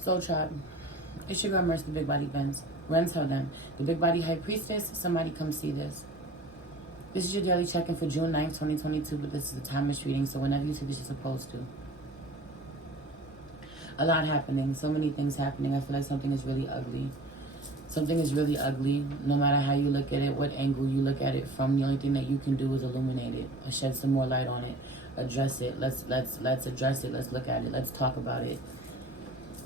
Soul Tribe. It's your girl Merce, the Big Body Benz. Run tell them. The Big Body High Priestess, somebody come see this. This is your daily check-in for June 9th, 2022, but this is a timeless reading, so whenever you see this, you're supposed to. A lot happening. So many things happening. I feel like something is really ugly. Something is really ugly. No matter how you look at it, what angle you look at it from, the only thing that you can do is illuminate it or shed some more light on it. Address it. Let's address it. Let's look at it. Let's talk about it.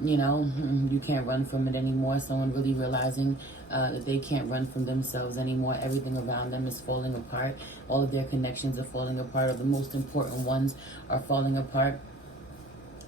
You know, you can't run from it anymore. Someone really realizing that they can't run from themselves anymore. Everything around them is falling apart. All of their connections are falling apart, or the most important ones are falling apart.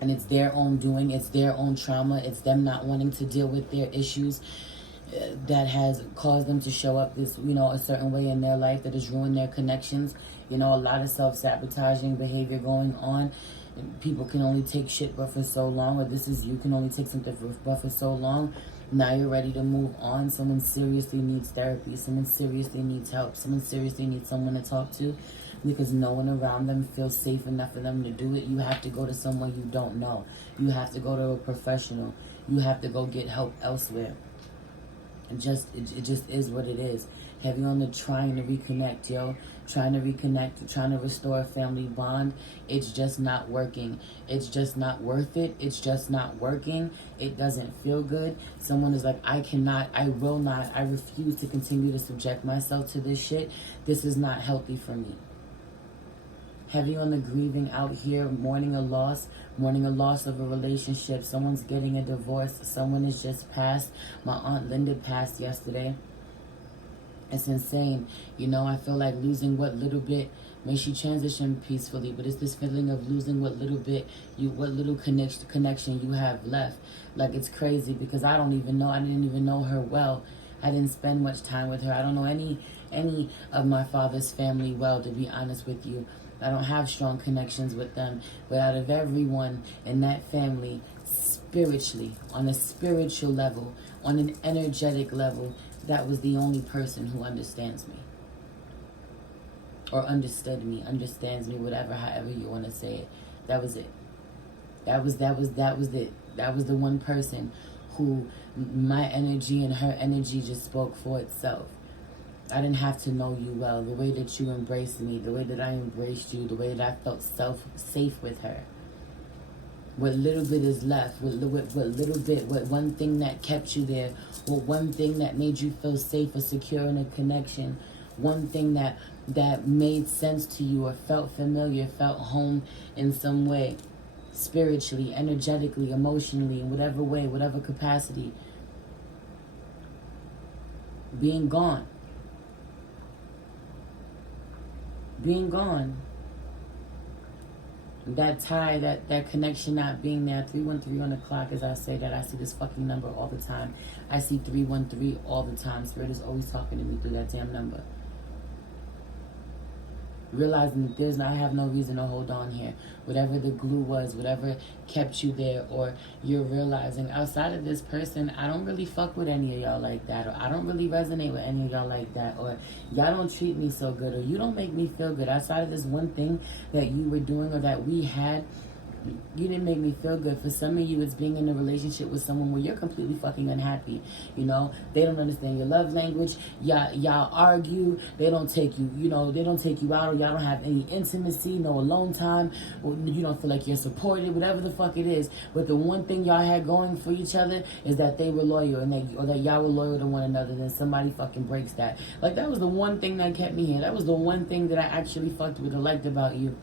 And it's their own doing. It's their own trauma. It's them not wanting to deal with their issues that has caused them to show up this, you know, a certain way in their life that has ruined their connections. You know, a lot of self-sabotaging behavior going on. People can only take shit but for so long, or this is you can only take something but for so long. Now you're ready to move on. Someone seriously needs therapy. Someone seriously needs help. Someone seriously needs someone to talk to, because no one around them feels safe enough for them to do it. You have to go to someone you don't know. You have to go to a professional. You have to go get help elsewhere. It just is what it is. Heavy on the trying to reconnect, yo. Trying to reconnect, trying to restore a family bond. It's just not working. It's just not worth it. It's just not working. It doesn't feel good. Someone is like, I cannot, I will not, I refuse to continue to subject myself to this shit. This is not healthy for me. Heavy on the grieving out here, mourning a loss of a relationship. Someone's getting a divorce. Someone is just passed. My Aunt Linda passed yesterday. It's insane. You know, I feel like losing what little bit, may she transition peacefully, but it's this feeling of losing what little bit, what little connection you have left. Like, it's crazy because I didn't even know her well. I didn't spend much time with her. I don't know any of my father's family well, to be honest with you. I don't have strong connections with them. But out of everyone in that family, spiritually, on a spiritual level, on an energetic level, that was the only person who understands me. Or understood me, understands me, whatever, however you want to say it. That was it. That was it. That was the one person who my energy and her energy just spoke for itself. I didn't have to know you well. The way that you embraced me, the way that I embraced you, the way that I felt safe with her. What little bit is left, what little bit, what one thing that kept you there, what one thing that made you feel safe or secure in a connection, one thing that made sense to you or felt familiar, felt home in some way, spiritually, energetically, emotionally, in whatever way, whatever capacity, being gone. Being gone. That tie, that connection not being there. 313 on the clock. As I say that, I see this fucking number all the time. I see 313 all the time. Spirit is always talking to me through that damn number. Realizing that I have no reason to hold on here. Whatever the glue was, whatever kept you there, or you're realizing outside of this person, I don't really fuck with any of y'all like that, or I don't really resonate with any of y'all like that, or y'all don't treat me so good, or you don't make me feel good. Outside of this one thing that you were doing or that we had, you didn't make me feel good. For some of you, it's being in a relationship with someone where you're completely fucking unhappy. You know, they don't understand your love language. Y'all argue. They don't take you, they don't take you out, or y'all don't have any intimacy, no alone time, or you don't feel like you're supported, whatever the fuck it is. But the one thing y'all had going for each other is that they were loyal, and that y'all were loyal to one another. Then somebody fucking breaks that. Like, that was the one thing that kept me here. That was the one thing that I actually fucked with or liked about you.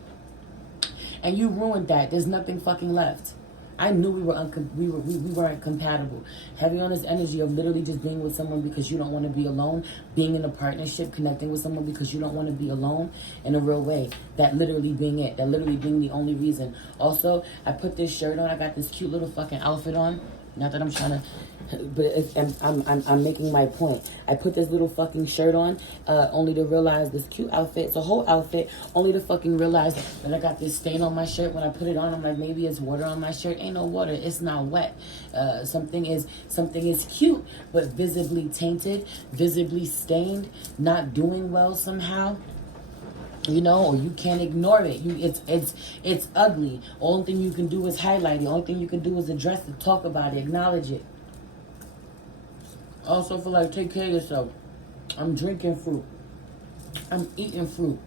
And you ruined that. There's nothing fucking left. I knew we weren't compatible. Heavy on this energy of literally just being with someone because you don't want to be alone. Being in a partnership, connecting with someone because you don't want to be alone in a real way. That literally being it. That literally being the only reason. Also, I put this shirt on. I got this cute little fucking outfit on. Not that I'm trying to, but I'm making my point. I put this little fucking shirt on, only to realize this cute outfit. It's a whole outfit, only to fucking realize that I got this stain on my shirt. When I put it on, I'm like, maybe it's water on my shirt. Ain't no water. It's not wet. Something is cute, but visibly tainted, visibly stained, not doing well somehow. You know, or you can't ignore it. It's ugly. Only thing you can do is highlight it. Only thing you can do is address it, talk about it, acknowledge it. Also feel like take care of yourself. I'm drinking fruit. I'm eating fruit.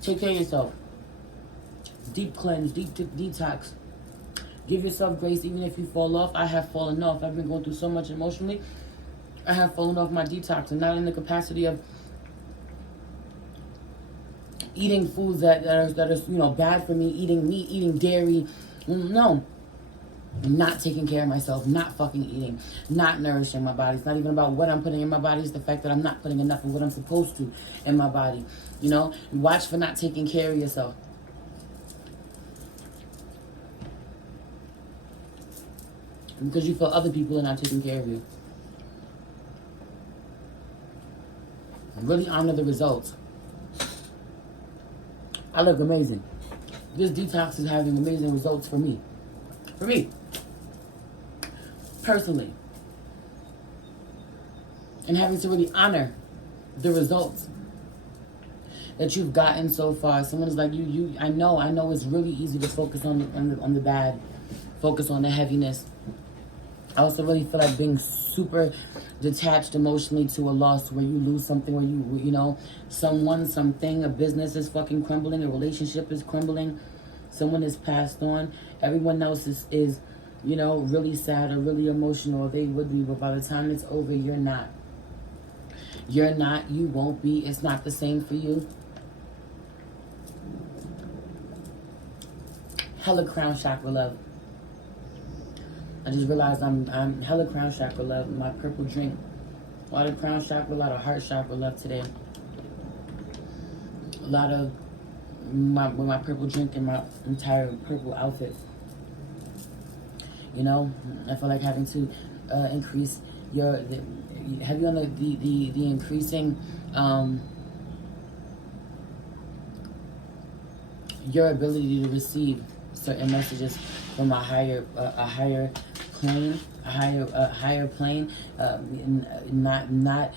Take care of yourself. Deep cleanse, deep detox. Give yourself grace even if you fall off. I have fallen off. I've been going through so much emotionally. I have fallen off my detox, and not in the capacity of eating foods that are bad for me, eating meat, eating dairy. No. Not taking care of myself, not fucking eating, not nourishing my body. It's not even about what I'm putting in my body. It's the fact that I'm not putting enough of what I'm supposed to in my body. You know, watch for not taking care of yourself. Because you feel other people are not taking care of you. Really honor the results. I look amazing. This detox is having amazing results for me. For me. Personally. And having to really honor the results that you've gotten so far. Someone's like, I know it's really easy to focus on the bad. Focus on the heaviness. I also really feel like being super detached emotionally to a loss where you lose something, where someone, something, a business is fucking crumbling, a relationship is crumbling, someone is passed on, everyone else is really sad or really emotional, or they would be, but by the time it's over, you're not. You're not, you won't be, it's not the same for you. Hella crown chakra love. I just realized I'm hella crown chakra love. My purple drink. A lot of crown chakra, a lot of heart chakra love today. A lot of my purple drink and my entire purple outfit. I feel like having to increase have you on the increasing your ability to receive certain messages from a higher plane, not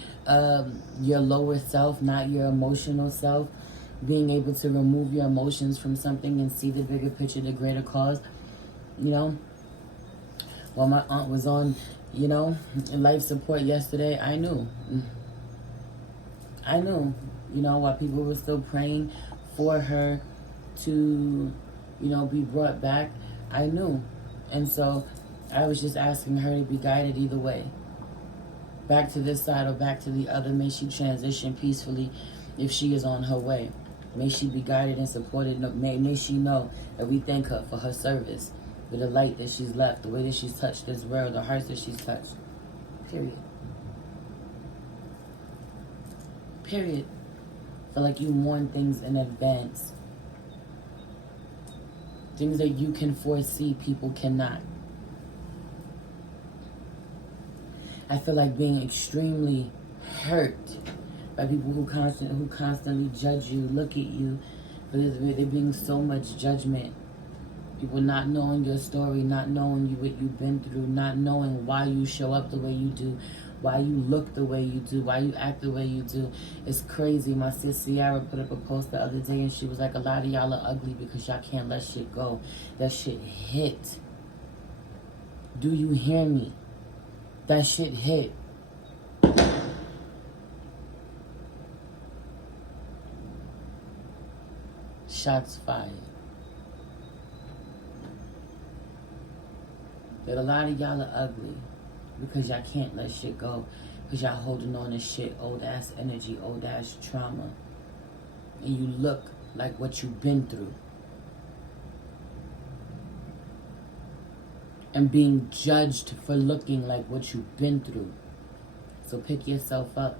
your lower self, not your emotional self, being able to remove your emotions from something and see the bigger picture, the greater cause. While my aunt was on, life support yesterday, I knew, while people were still praying for her to, be brought back, I knew. And so I was just asking her to be guided either way. Back to this side or back to the other. May she transition peacefully if she is on her way. May she be guided and supported. May she know that we thank her for her service, for the light that she's left, the way that she's touched this world, the hearts that she's touched. Period. Period. Feel like you mourn things in advance. Things that you can foresee, people cannot. I feel like being extremely hurt by people who constantly judge you, look at you. But there being so much judgment. People not knowing your story, not knowing what you've been through, not knowing why you show up the way you do, why you look the way you do, why you act the way you do. It's crazy. My sis Ciara put up a post the other day and she was like, a lot of y'all are ugly because y'all can't let shit go. That shit hit. Do you hear me? That shit hit. Shots fired. That a lot of y'all are ugly because y'all can't let shit go. Because y'all holding on to shit, old ass energy, old ass trauma. And you look like what you've been through. And being judged for looking like what you've been through. So pick yourself up.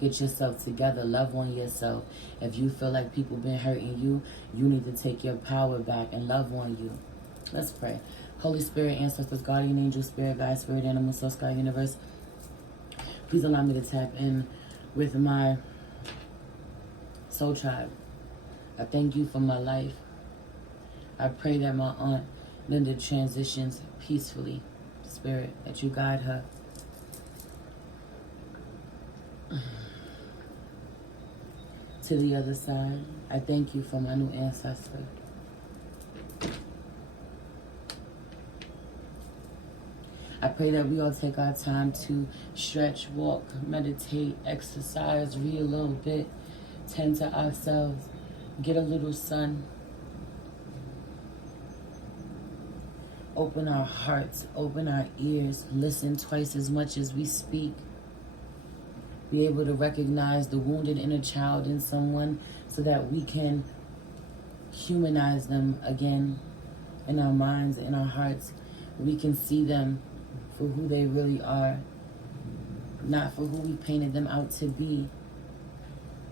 Get yourself together. Love on yourself. If you feel like people been hurting you, you need to take your power back and love on you. Let's pray. Holy Spirit, ancestors, guardian angel, spirit, guide, spirit, animal, soul, sky, universe. Please allow me to tap in with my soul tribe. I thank you for my life. I pray that my Aunt Linda transitions peacefully. Spirit, that you guide her. to the other side. I thank you for my new ancestor. I pray that we all take our time to stretch, walk, meditate, exercise, read a little bit, tend to ourselves, get a little sun. Open our hearts, open our ears, listen twice as much as we speak. Be able to recognize the wounded inner child in someone so that we can humanize them again in our minds, in our hearts. We can see them for who they really are, not for who we painted them out to be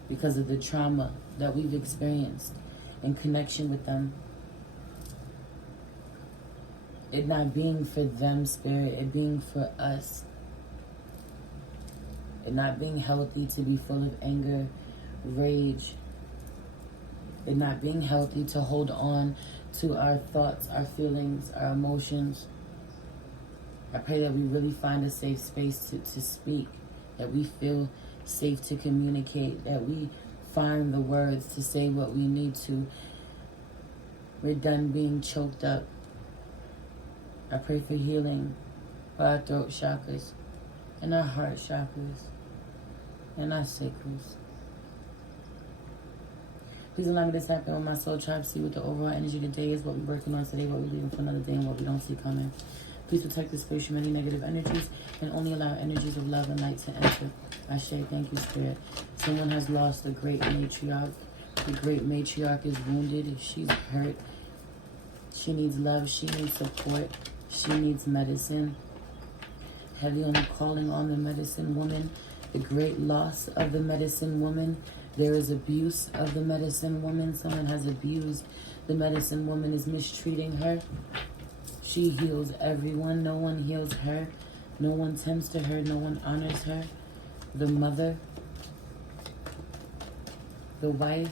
because of the trauma that we've experienced in connection with them. It not being for them, spirit, it being for us. It not being healthy to be full of anger, rage. It not being healthy to hold on to our thoughts, our feelings, our emotions. I pray that we really find a safe space to speak, that we feel safe to communicate, that we find the words to say what we need to. We're done being choked up. I pray for healing for our throat chakras and our heart chakras and our sacrals. Please allow me to tap in with my soul tribe, see what the overall energy today is, what we're working on today, what we're leaving for another day, and what we don't see coming. Please protect this space from any negative energies and only allow energies of love and light to enter. I say thank you, Spirit. Someone has lost a great matriarch. The great matriarch is wounded. She's hurt. She needs love. She needs support. She needs medicine. Heavy on the calling on the medicine woman. The great loss of the medicine woman. There is abuse of the medicine woman. Someone has abused the medicine woman, is mistreating her. She heals everyone. No one heals her. No one tends to her. No one honors her. The mother, the wife,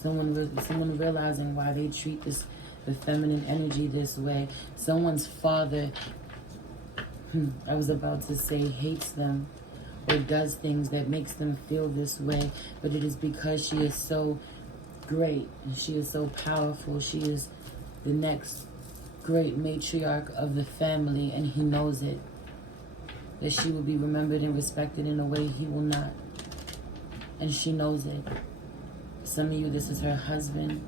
someone realizing why they treat the feminine energy this way. Someone's father, I was about to say, hates them or does things that makes them feel this way, but it is because she is so great and she is so powerful. She is the next great matriarch of the family, and he knows it. That she will be remembered and respected in a way he will not. And she knows it. Some of you, this is her husband.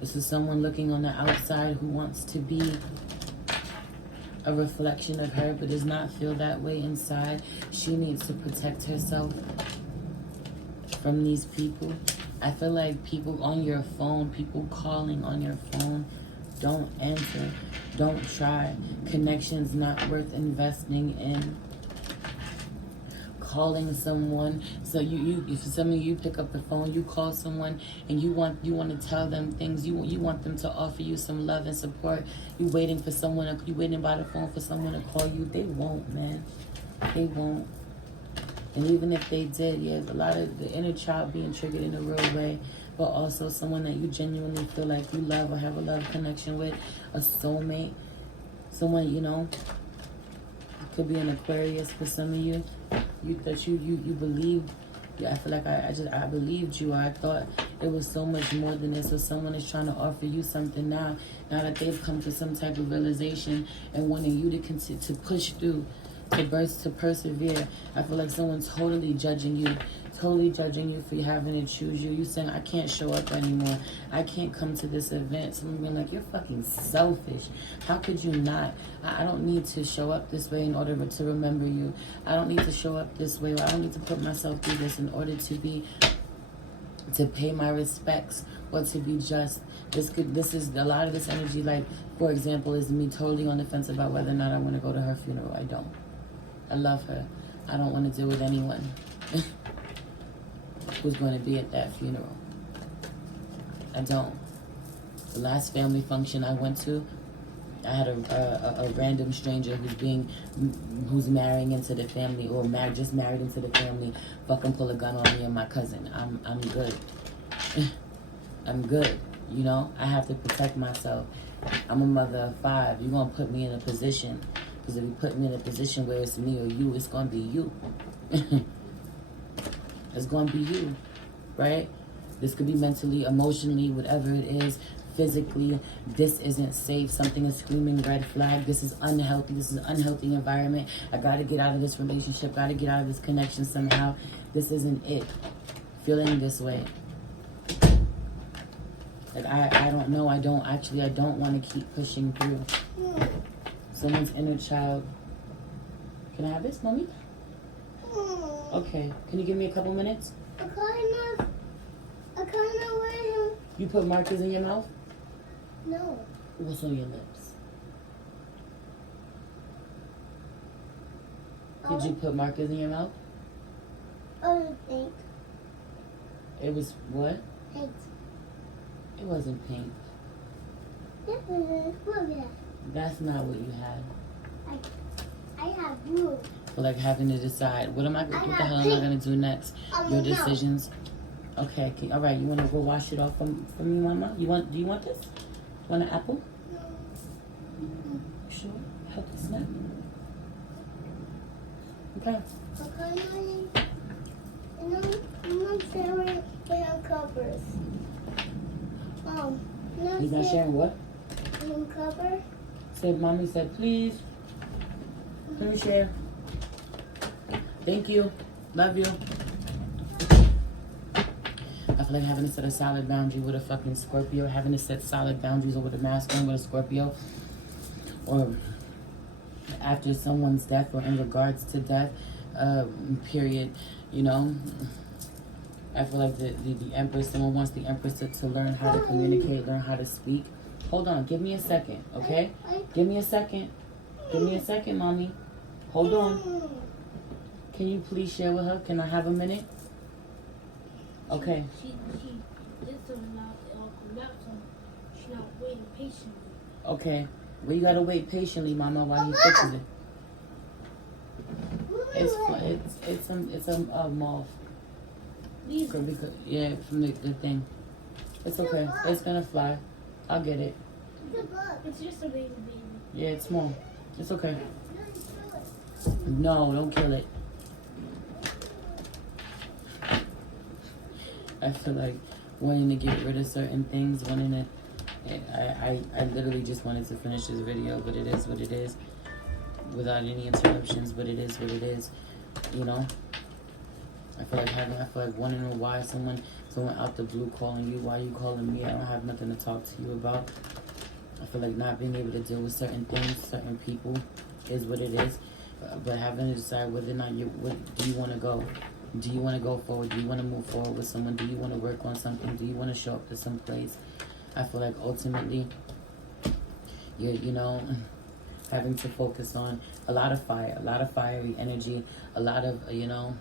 This is someone looking on the outside who wants to be a reflection of her, but does not feel that way inside. She needs to protect herself from these people. I feel like people on your phone, people calling on your phone, don't answer. Don't try. Connection's not worth investing in. Calling someone, so if some of you pick up the phone, you call someone and you want to tell them things, you want them to offer you some love and support. You waiting by the phone for someone to call you. They won't, man. They won't. And even if they did, yeah, a lot of the inner child being triggered in a real way, but also someone that you genuinely feel like you love or have a love connection with, a soulmate, someone, it could be an Aquarius for some of you. You believed. Yeah, I feel like I believed you, or I thought it was so much more than this. So someone is trying to offer you something now that they've come to some type of realization and wanting you to continue to push through, to persevere. I feel like someone's totally judging you for having to choose you. You saying, I can't show up anymore. I can't come to this event. Someone being like, you're fucking selfish. How could you not? I don't need to show up this way in order to remember you. I don't need to show up this way. Or I don't need to put myself through this in order to pay my respects or to be just. This is a lot of this energy, like, for example, is me totally on the fence about whether or not I want to go to her funeral. I don't. I love her. I don't want to deal with anyone who's going to be at that funeral. I don't. The last family function I went to, I had a random stranger who's marrying into the family, or just married into the family, fucking pull a gun on me and my cousin. I'm good. I'm good. I have to protect myself. I'm a mother of 5. You're gonna put me in a position, because if you put me in a position where it's me or you, it's gonna be you. It's gonna be you, right? This could be mentally, emotionally, whatever it is. Physically, this isn't safe. Something is screaming red flag. This is unhealthy. This is an unhealthy environment. I gotta get out of this relationship. Gotta get out of this connection somehow. This isn't it. Feeling this way. Like, I don't know. I don't want to keep pushing through. Someone's inner child. Can I have this, mommy? Okay. Can you give me a couple minutes? I kind of wear him. You put markers in your mouth? No. What's on your lips? Did you put markers in your mouth? Paint. It was what? Paint. It wasn't pink. Look at that. That's not what you had. I have blue. For like having to decide, what the hell am I gonna do next? Your decisions. Okay, all right. You wanna go wash it off from me, Mama? Do you want this? Want an apple? No. Sure. Help the snack. Okay. I'm not sharing hair covers. He's not sharing what? Hair cover. Said mommy said please. Let me share. Thank you. Love you. I feel like having to set a solid boundary with a fucking Scorpio, having to set solid boundaries over the masculine with a Scorpio, or after someone's death or in regards to death, period, you know. I feel like the Empress, someone wants the Empress to learn how to communicate, learn how to speak. Hold on, give me a second, okay? Give me a second. Give me a second, mommy. Hold on. Can you please share with her? Can I have a minute? Okay. She did something now to collapse on. She's not waiting patiently. Okay. Well, you gotta wait patiently, Mama, while he fixes it. It's a moth. Yeah, from the thing. It's okay. It's gonna fly. I'll get it. It's just a baby. Yeah, it's small. It's okay. No, don't kill it. I feel like wanting to get rid of certain things, I literally just wanted to finish this video, but it is what it is. Without any interruptions, but it is what it is. You know? I feel like wanting to know why someone out the blue calling you, why you calling me, I don't have nothing to talk to you about. I feel like not being able to deal with certain things, certain people is what it is. But having to decide whether or not do you want to go? Do you want to go forward? Do you want to move forward with someone? Do you want to work on something? Do you want to show up to some place? I feel like ultimately, you know, having to focus on a lot of fire, a lot of fiery energy, a lot of, you know,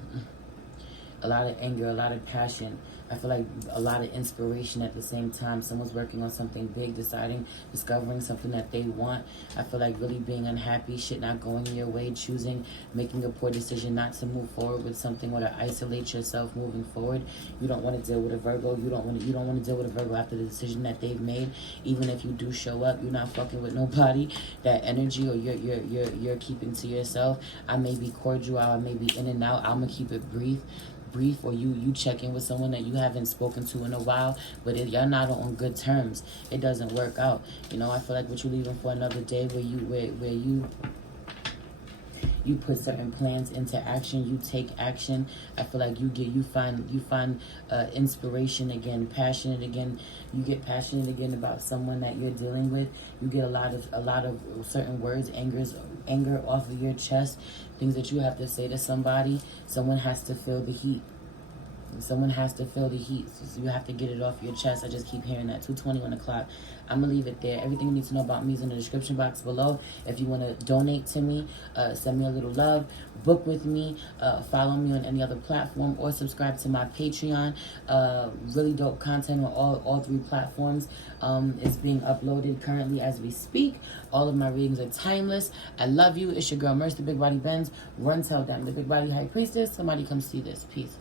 a lot of anger, a lot of passion. I feel like a lot of inspiration at the same time. Someone's working on something big, discovering something that they want. I feel like really being unhappy, shit not going your way, making a poor decision not to move forward with something or to isolate yourself moving forward. You don't want to deal with a Virgo. You don't want to deal with a Virgo after the decision that they've made. Even if you do show up, you're not fucking with nobody. That energy, or you're keeping to yourself. I may be cordial, I may be in and out. I'm gonna keep it brief, or you check in with someone that you haven't spoken to in a while, but y'all not on good terms, it doesn't work out. You know, I feel like what you're leaving for another day, where you put certain plans into action, you take action. I feel like you find inspiration again, passionate again. You get passionate again about someone that you're dealing with. You get a lot of certain words, anger off of your chest, things that you have to say to somebody. Someone has to feel the heat. Someone has to feel the heat, so you have to get it off your chest. I just keep hearing that. 2:21 o'clock. I'm going to leave it there. Everything you need to know about me is in the description box below. If you want to donate to me, send me a little love, book with me, follow me on any other platform, or subscribe to my Patreon. Really dope content on all three platforms. It's being uploaded currently as we speak. All of my readings are timeless. I love you. It's your girl, Merce, the Big Body Benz. Run, tell them, the Big Body High Priestess. Somebody come see this. Peace.